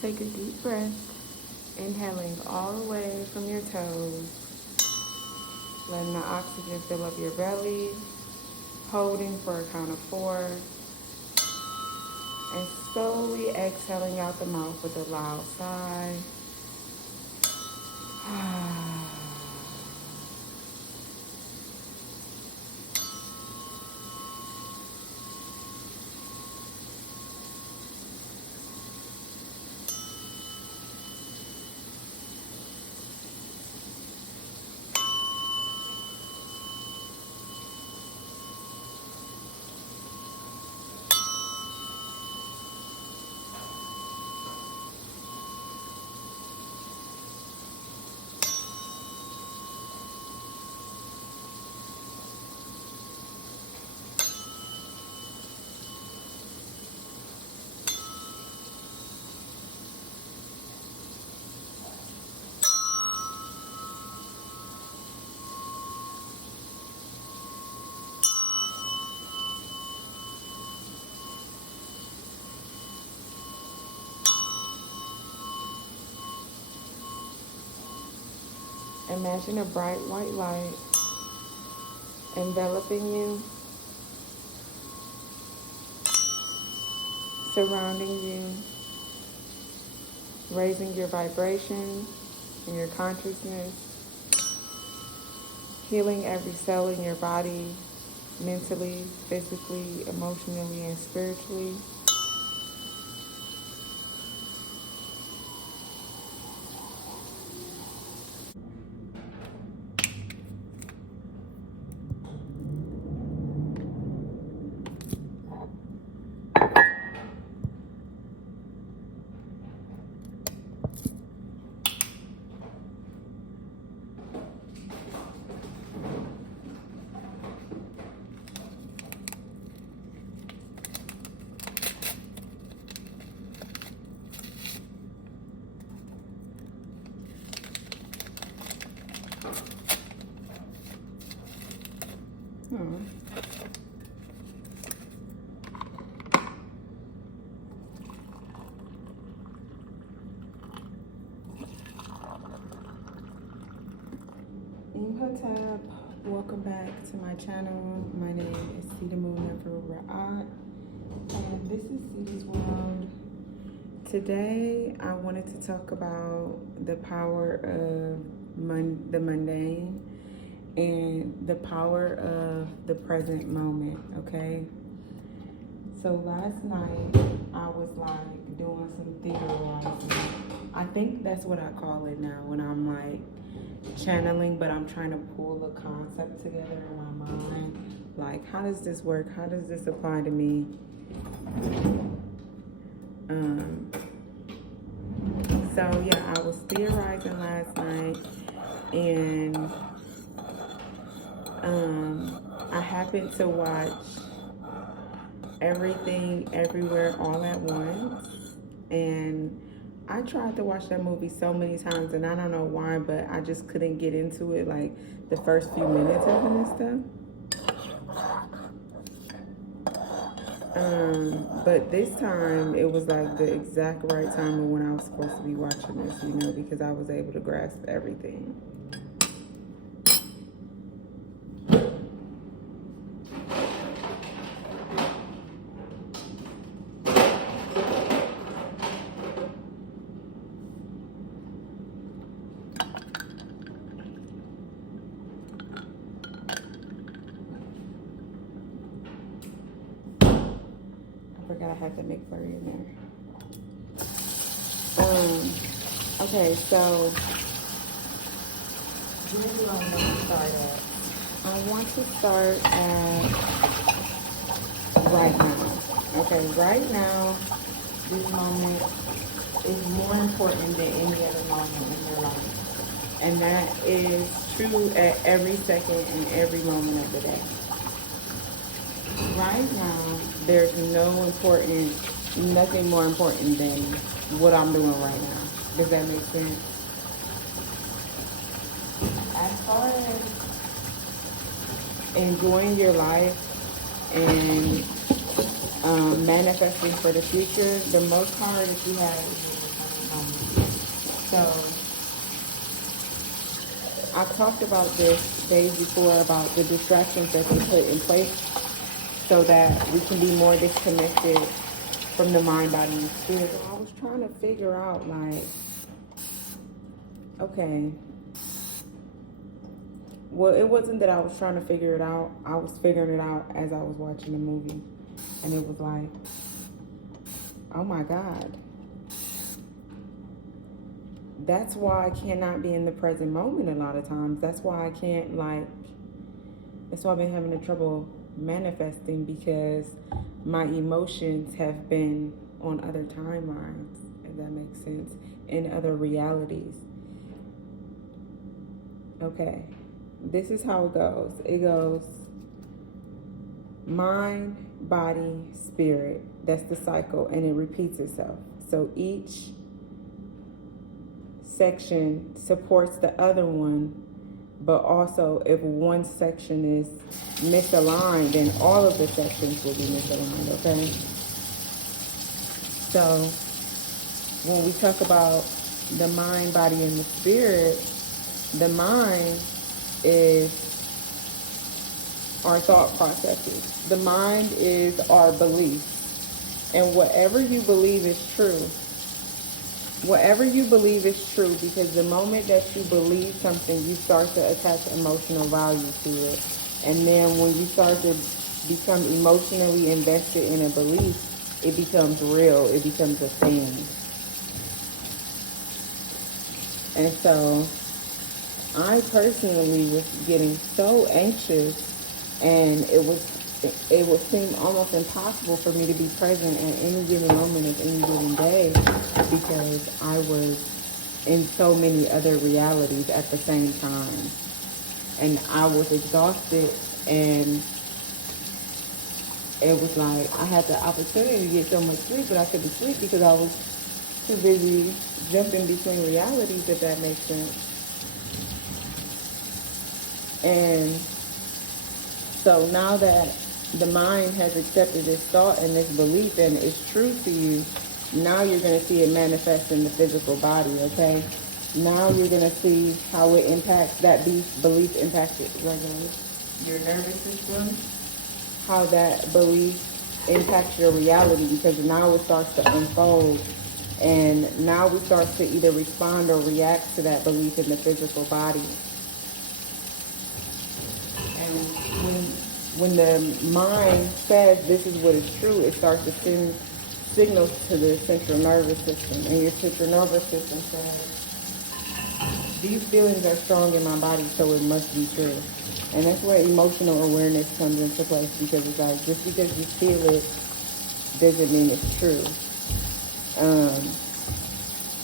Take a deep breath, inhaling all the way from your toes, letting the oxygen fill up your belly, holding for a count of 4, and slowly exhaling out the mouth with a loud sigh. Imagine a bright white light enveloping you, surrounding you, raising your vibration and your consciousness, healing every cell in your body, mentally, physically, emotionally, and spiritually. Imhotep, welcome back to my channel. My name is Sita Moon Ra'at, and this is Sita's World. Today, I wanted to talk about the power of the mundane and the power of the present moment, okay? So last night, I was like doing some theorizing. I think that's what I call it now when I'm like channeling, but I'm trying to pull a concept together in my mind. Like, how does this work? How does this apply to me? So yeah, I was theorizing last night, and I happened to watch Everything Everywhere All at Once, and I tried to watch that movie so many times, and I don't know why, but I just couldn't get into it, like the first few minutes of it and stuff. But this time, it was like the exact right time of when I was supposed to be watching this, you know, because I was able to grasp everything. I had the McFlurry in there. Okay, so where do I want to start at? I want to start at right now. Okay, right now, this moment is more important than any other moment in your life. And that is true at every second and every moment of the day. Right now, there's nothing more important than what I'm doing right now. Does that make sense? As far as enjoying your life and manifesting for the future, the most power that you have is in your So I talked about this days before about the distractions that they put in place so that we can be more disconnected from the mind, body, and spirit. So I was trying to figure out, like, okay, well, it wasn't that I was trying to figure it out. I was figuring it out as I was watching the movie. And it was like, oh my God. That's why I cannot be in the present moment a lot of times. That's why I can't, that's why I've been having trouble manifesting, because my emotions have been on other timelines, if that makes sense, in other realities. Okay, this is how it goes. It goes mind, body, spirit. That's the cycle, and it repeats itself. So each section supports the other one, but also if one section is misaligned, then all of the sections will be misaligned, okay? So when we talk about the mind, body, and the spirit, the mind is our thought processes. The mind is our beliefs. And whatever you believe is true. Whatever you believe is true, because the moment that you believe something, you start to attach emotional value to it. And then when you start to become emotionally invested in a belief, it becomes real. It becomes a thing. And so I personally was getting so anxious, and it would seem almost impossible for me to be present at any given moment of any given day, because I was in so many other realities at the same time. And I was exhausted, and it was like I had the opportunity to get so much sleep, but I couldn't sleep because I was too busy jumping between realities, if that makes sense. And so now that the mind has accepted this thought and this belief and it's true to you, now you're going to see it manifest in the physical body, okay? Now you're going to see how it impacts, that belief impacts it regularly. Your nervous system, how that belief impacts your reality, because now it starts to unfold. And now we start to either respond or react to that belief in the physical body. And when the mind says this is what is true, it starts to send signals to the central nervous system. And your central nervous system says, these feelings are strong in my body, so it must be true. And that's where emotional awareness comes into place, because it's like, just because you feel it doesn't mean it's true.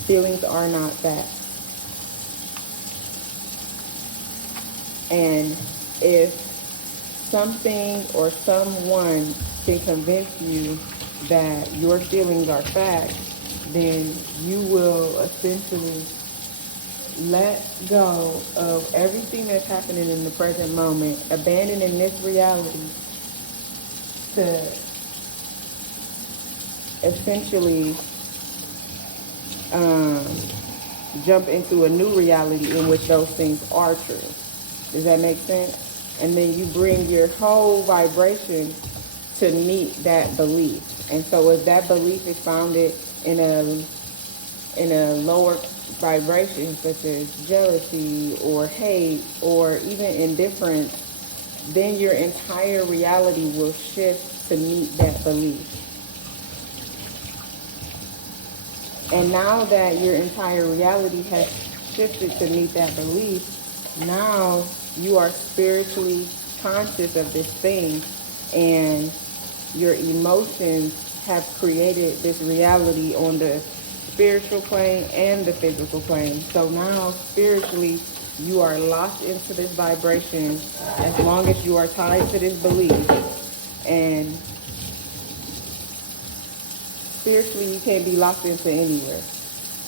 Feelings are not facts. And if something or someone can convince you that your feelings are facts, then you will essentially let go of everything that's happening in the present moment, abandoning this reality to essentially jump into a new reality in which those things are true. Does that make sense? And then you bring your whole vibration to meet that belief. And so if that belief is founded in a lower vibration, such as jealousy or hate or even indifference, then your entire reality will shift to meet that belief. And now that your entire reality has shifted to meet that belief, now you are spiritually conscious of this thing, and your emotions have created this reality on the spiritual plane and the physical plane. So now spiritually you are locked into this vibration as long as you are tied to this belief. And spiritually you can't be locked into anywhere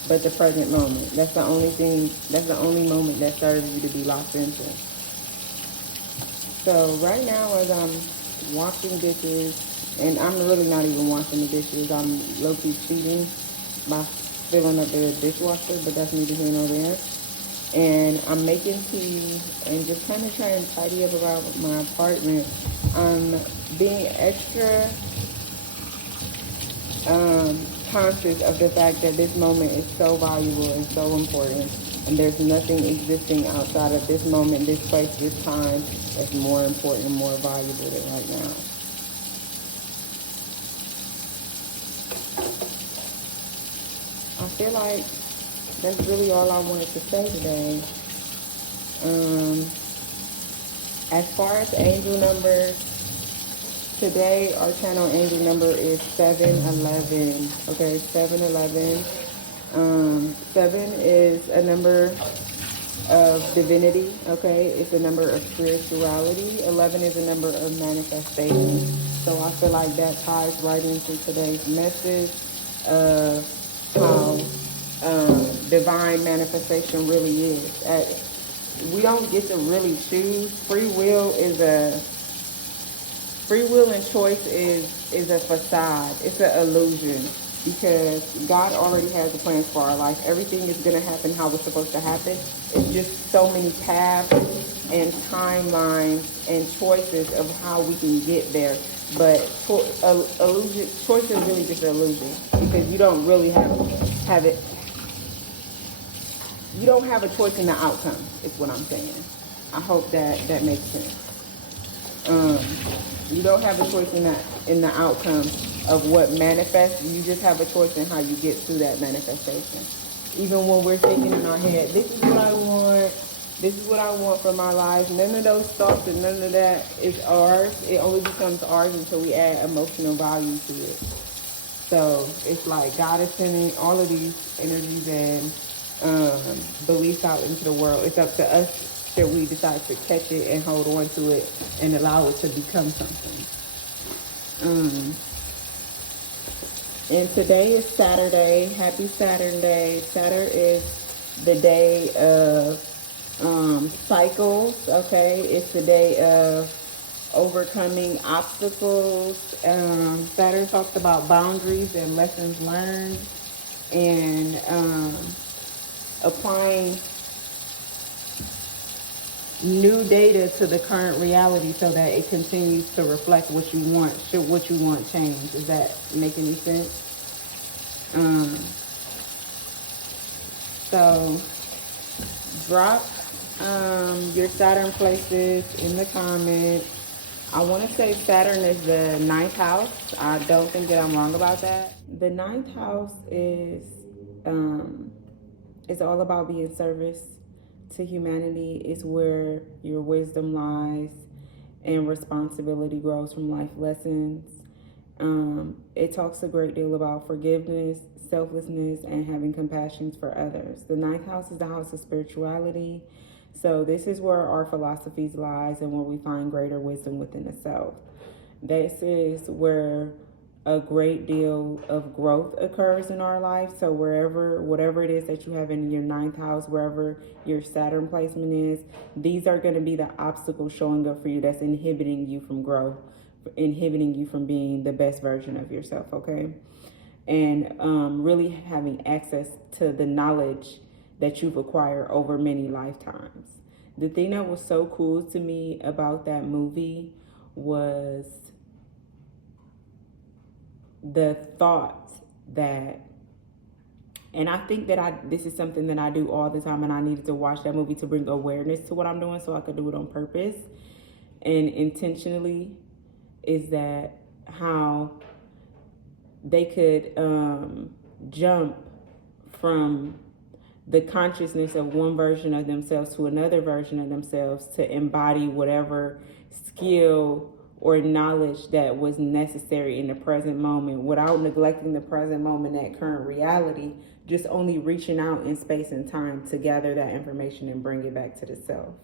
but the present moment. That's the only thing, that's the only moment that serves you to be locked into. So right now, as I'm washing dishes, and I'm really not even washing the dishes, I'm low-key feeding my filling up the dishwasher, but that's neither here nor there. And I'm making tea and just kind of trying to tidy up about my apartment. I'm being extra conscious of the fact that this moment is so valuable and so important, and there's nothing existing outside of this moment, this place, this time that's more important and more valuable than right now. I feel like that's really all I wanted to say today. As far as angel numbers, today our channel angel number is 711. Okay, 711. 7 is a number of divinity. Okay, it's a number of spirituality. 11 is a number of manifestation. So I feel like that ties right into today's message of how divine manifestation really is. We don't get to really choose. Free will and choice is a facade. It's an illusion, because God already has the plans for our life. Everything is going to happen how it's supposed to happen. It's just so many paths and timelines and choices of how we can get there. But illusion, choice is really just an illusion, because you don't really have it. You don't have a choice in the outcome, is what I'm saying. I hope that makes sense. You don't have a choice in the outcome of what manifests. You just have a choice in how you get to that manifestation. Even when we're thinking in our head, this is what I want, this is what I want for my life, none of those thoughts and none of that is ours. It only becomes ours until we add emotional value to it. So it's like God is sending all of these energies and beliefs out into the world. It's up to us that we decide to catch it and hold on to it and allow it to become something. And today is Saturday. Happy Saturday. Saturn is the day of cycles. Okay, it's the day of overcoming obstacles. Saturn talks about boundaries and lessons learned, and applying new data to the current reality so that it continues to reflect what you want, should what you want change. Does that make any sense? So drop your Saturn places in the comments. I want to say Saturn is the 9th house. I don't think that I'm wrong about that. The 9th house is all about being service to humanity. Is where your wisdom lies and responsibility grows from life lessons. It talks a great deal about forgiveness, selflessness, and having compassion for others. The 9th house is the house of spirituality. So this is where our philosophies lies and where we find greater wisdom within the self. This is where a great deal of growth occurs in our life. So whatever it is that you have in your 9th house, wherever your Saturn placement is, these are going to be the obstacles showing up for you that's inhibiting you from growth, inhibiting you from being the best version of yourself, okay? And really having access to the knowledge that you've acquired over many lifetimes. The thing that was so cool to me about that movie was the thought that, and I think that this is something that I do all the time, and I needed to watch that movie to bring awareness to what I'm doing so I could do it on purpose and intentionally, is that how they could jump from the consciousness of one version of themselves to another version of themselves to embody whatever skill or knowledge that was necessary in the present moment without neglecting the present moment, that current reality, just only reaching out in space and time to gather that information and bring it back to the self.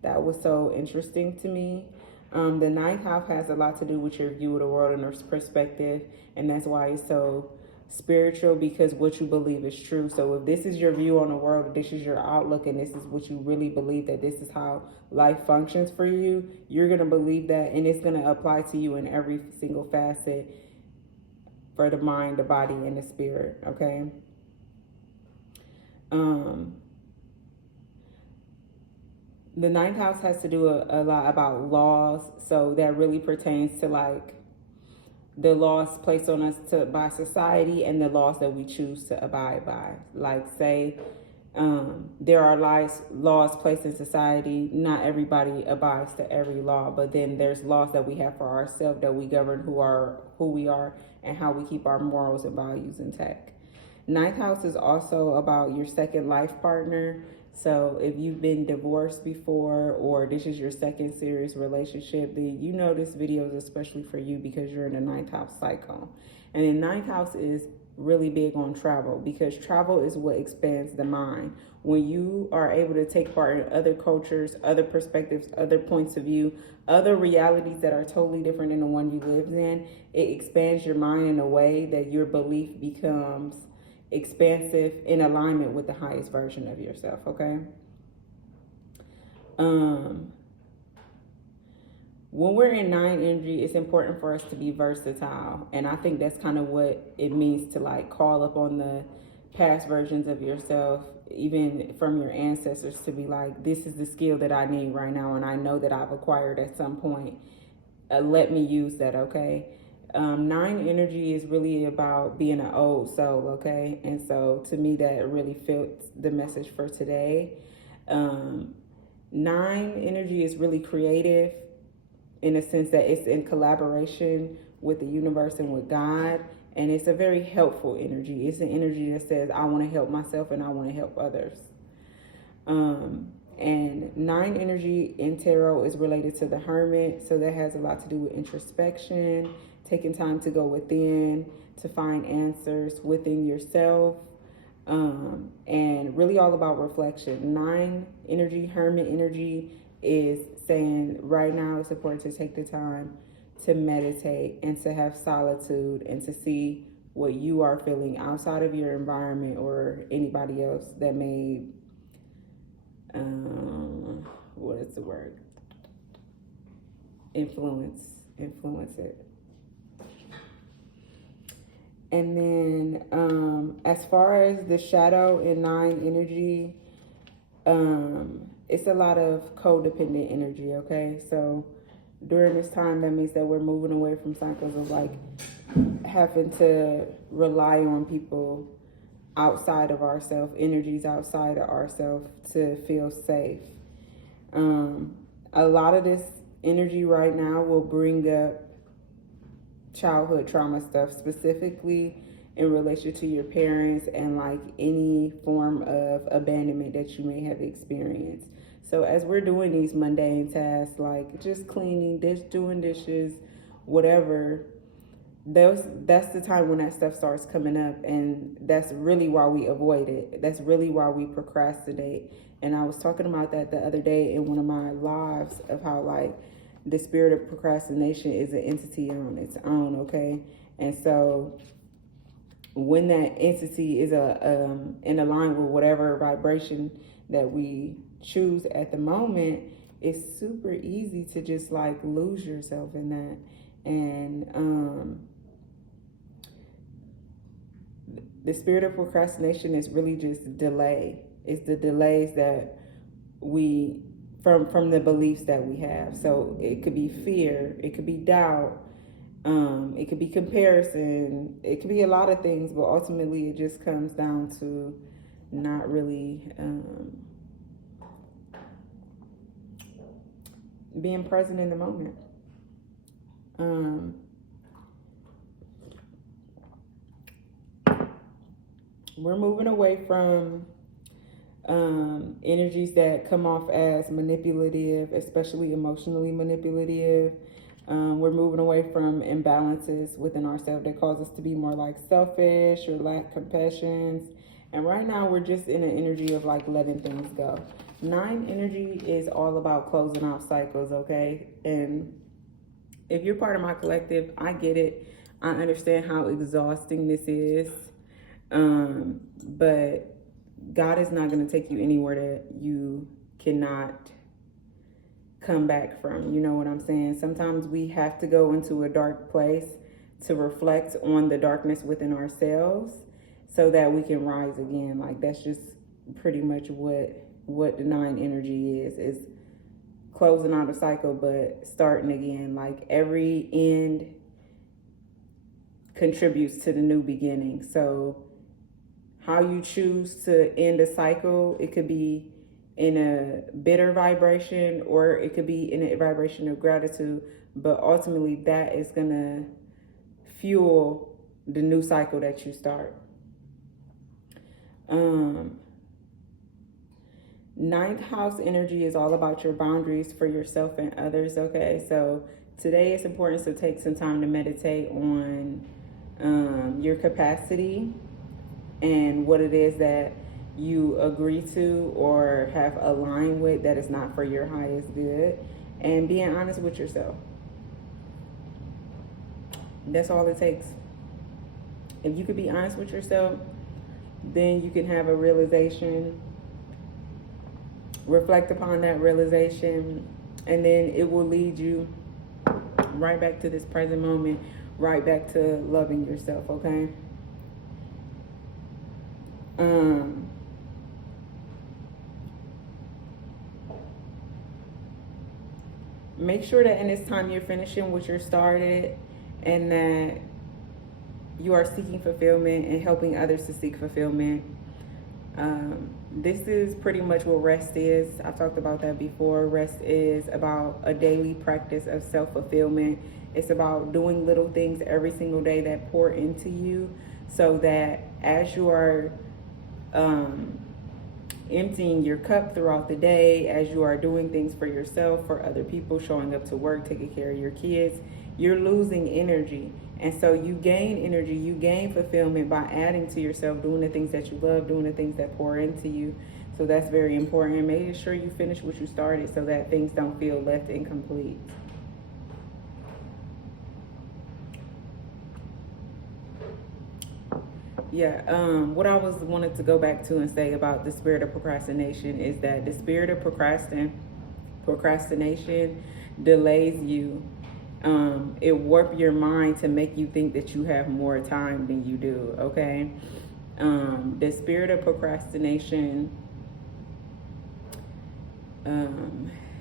That was so interesting to me. The 9th house has a lot to do with your view of the world and your perspective, and that's why it's so spiritual, because what you believe is true. So if this is your view on the world, this is your outlook, and this is what you really believe, that this is how life functions for you, you're going to believe that, and it's going to apply to you in every single facet for the mind, the body, and the spirit, okay? Um, the ninth house has to do a lot about laws, so that really pertains to like the laws placed on us by society and the laws that we choose to abide by. Like, say, there are laws placed in society. Not everybody abides to every law, but then there's laws that we have for ourselves that we govern who we are and how we keep our morals and values intact. Ninth house is also about your second life partner. So if you've been divorced before, or this is your second serious relationship, then you know this video is especially for you because you're in the ninth house cycle. And the ninth house is really big on travel, because travel is what expands the mind. When you are able to take part in other cultures, other perspectives, other points of view, other realities that are totally different than the one you lived in, it expands your mind in a way that your belief becomes expansive, in alignment with the highest version of yourself. Okay. When we're in nine energy, it's important for us to be versatile, and I think that's kind of what it means to like call up on the past versions of yourself, even from your ancestors, to be like, this is the skill that I need right now, and I know that I've acquired at some point. Let me use that. Okay. Nine energy is really about being an old soul, okay? And so to me, that really fits the message for today. Nine energy is really creative in a sense that it's in collaboration with the universe and with God. And it's a very helpful energy. It's an energy that says, I want to help myself and I want to help others. And nine energy in tarot is related to the Hermit. So that has a lot to do with introspection, taking time to go within, to find answers within yourself, and really all about reflection. Nine energy, Hermit energy, is saying right now it's important to take the time to meditate and to have solitude and to see what you are feeling outside of your environment or anybody else that may, what is the word? Influence it. And then as far as the shadow in nine energy, it's a lot of codependent energy, okay? So during this time, that means that we're moving away from cycles of like having to rely on people outside of ourselves, energies outside of ourselves to feel safe. A lot of this energy right now will bring up childhood trauma stuff, specifically in relation to your parents and like any form of abandonment that you may have experienced. So as we're doing these mundane tasks, like just cleaning, doing dishes, whatever, that's the time when that stuff starts coming up, and that's really why we avoid it. That's really why we procrastinate. And I was talking about that the other day in one of my lives, of how like the spirit of procrastination is an entity on its own, okay? And so when that entity is in line with whatever vibration that we choose at the moment, it's super easy to just like lose yourself in that. And the spirit of procrastination is really just delay. It's the delays that we from the beliefs that we have. So it could be fear, it could be doubt, it could be comparison, it could be a lot of things, but ultimately it just comes down to not really being present in the moment. We're moving away from energies that come off as manipulative, especially emotionally manipulative. We're moving away from imbalances within ourselves that cause us to be more like selfish or lack compassion. And right now we're just in an energy of like letting things go. Nine energy is all about closing out cycles, okay? And if you're part of my collective, I get it. I understand how exhausting this is. But God is not going to take you anywhere that you cannot come back from. You know what I'm saying? Sometimes we have to go into a dark place to reflect on the darkness within ourselves so that we can rise again. Like, that's just pretty much what the 9 energy is closing out a cycle but starting again. Like every end contributes to the new beginning. So how you choose to end a cycle, it could be in a bitter vibration or it could be in a vibration of gratitude, but ultimately that is gonna fuel the new cycle that you start. Ninth house energy is all about your boundaries for yourself and others. Okay, so today it's important to take some time to meditate on your capacity and what it is that you agree to or have aligned with that is not for your highest good, and being honest with yourself. That's all it takes. If you could be honest with yourself, then you can have a realization, reflect upon that realization, and then it will lead you right back to this present moment, right back to loving yourself, okay? Make sure that in this time you're finishing what you're started and that you are seeking fulfillment and helping others to seek fulfillment. This is pretty much what rest is. I've talked about that before. Rest is about a daily practice of self-fulfillment. It's about doing little things every single day that pour into you so that as you are emptying your cup throughout the day, as you are doing things for yourself, for other people, showing up to work, taking care of your kids, you're losing energy. And so you gain energy, you gain fulfillment by adding to yourself, doing the things that you love, doing the things that pour into you. So that's very important. Making sure you finish what you started so that things don't feel left incomplete. Yeah, what I wanted to go back to and say about the spirit of procrastination is that the spirit of procrastination delays you. It warps your mind to make you think that you have more time than you do, okay? The spirit of procrastination,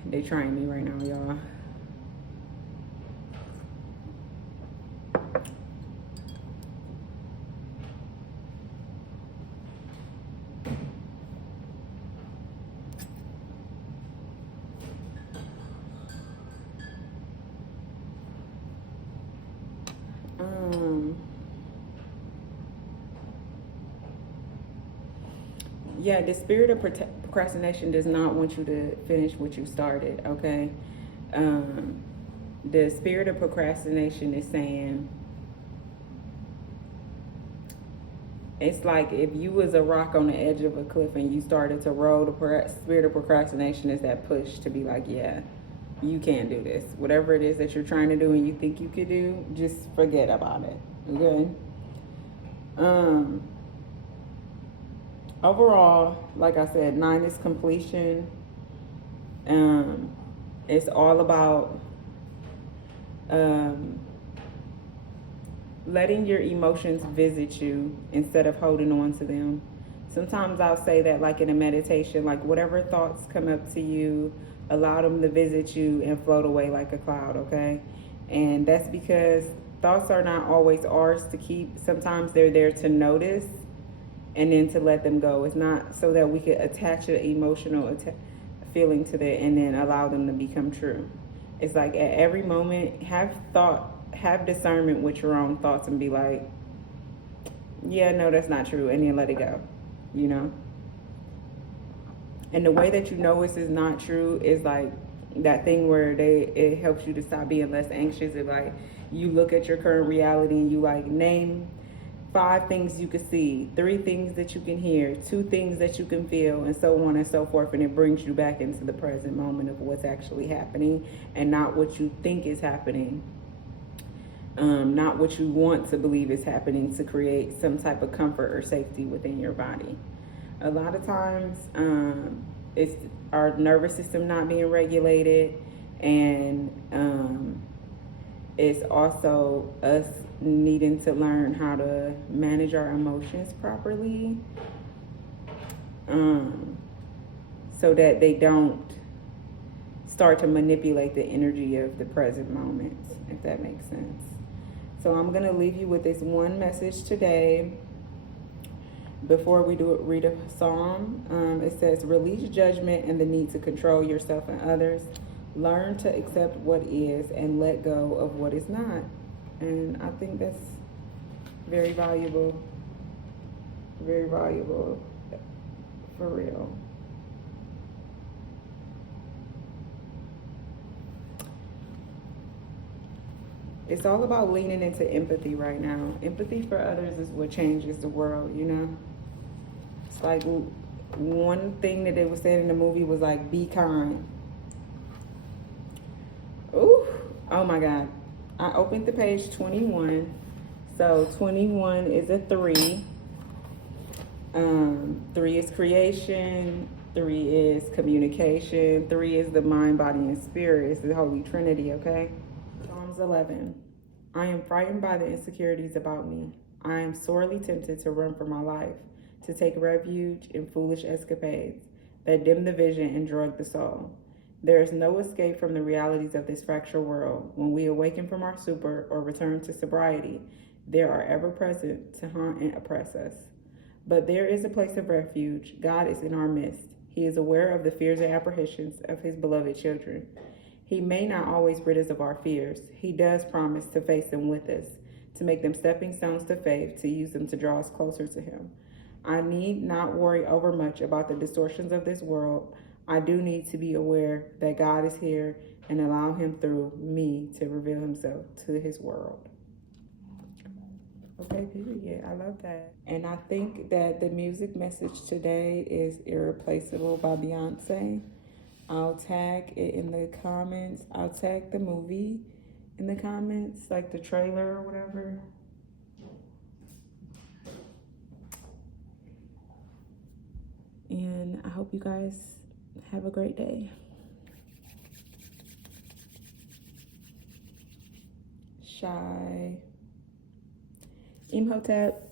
they trying me right now, y'all. Yeah, the spirit of procrastination does not want you to finish what you started, okay? The spirit of procrastination is saying, it's like if you was a rock on the edge of a cliff and you started to roll, the spirit of procrastination is that push to be like, yeah, you can't do this. Whatever it is that you're trying to do and you think you could do, just forget about it, okay? Overall, like I said, 9 is completion. It's all about letting your emotions visit you instead of holding on to them. Sometimes I'll say that like in a meditation, like whatever thoughts come up to you, allow them to visit you and float away like a cloud, okay? And that's because thoughts are not always ours to keep. Sometimes they're there to notice and then to let them go. It's not so that we could attach an emotional feeling to that and then allow them to become true. It's like at every moment, have discernment with your own thoughts and be like, yeah, no, that's not true, and then let it go, you know? And the way that you know this is not true is like that thing where it helps you to stop being less anxious. It's like you look at your current reality and you like name 5 things you can see, 3 things that you can hear, 2 things that you can feel, and so on and so forth. And it brings you back into the present moment of what's actually happening and not what you think is happening. Not what you want to believe is happening to create some type of comfort or safety within your body. A lot of times, it's our nervous system not being regulated, and it's also us needing to learn how to manage our emotions properly. so that they don't start to manipulate the energy of the present moment, if that makes sense. So I'm going to leave you with this one message today. Before we read a psalm, it says, release judgment and the need to control yourself and others. Learn to accept what is and let go of what is not. And I think that's very valuable for real. It's all about leaning into empathy right now. Empathy for others is what changes the world, you know? It's like one thing that they were saying in the movie was like, be kind. Ooh, oh my God. I opened the page 21. So 21 is a 3. 3 is creation. 3 is communication. 3 is the mind, body, and spirit. It's the Holy Trinity, okay? Psalms 11. I am frightened by the insecurities about me. I am sorely tempted to run for my life, to take refuge in foolish escapades that dim the vision and drug the soul. There is no escape from the realities of this fractured world. When we awaken from our stupor or return to sobriety, there are ever present to haunt and oppress us. But there is a place of refuge. God is in our midst. He is aware of the fears and apprehensions of his beloved children. He may not always rid us of our fears. He does promise to face them with us, to make them stepping stones to faith, to use them to draw us closer to him. I need not worry overmuch about the distortions of this world. I do need to be aware that God is here and allow him through me to reveal himself to his world. Okay, period. I love that. And I think that the music message today is Irreplaceable by Beyonce. I'll tag it in the comments. I'll tag the movie in the comments, like the trailer or whatever. And I hope you guys have a great day. Shy. Imhotep.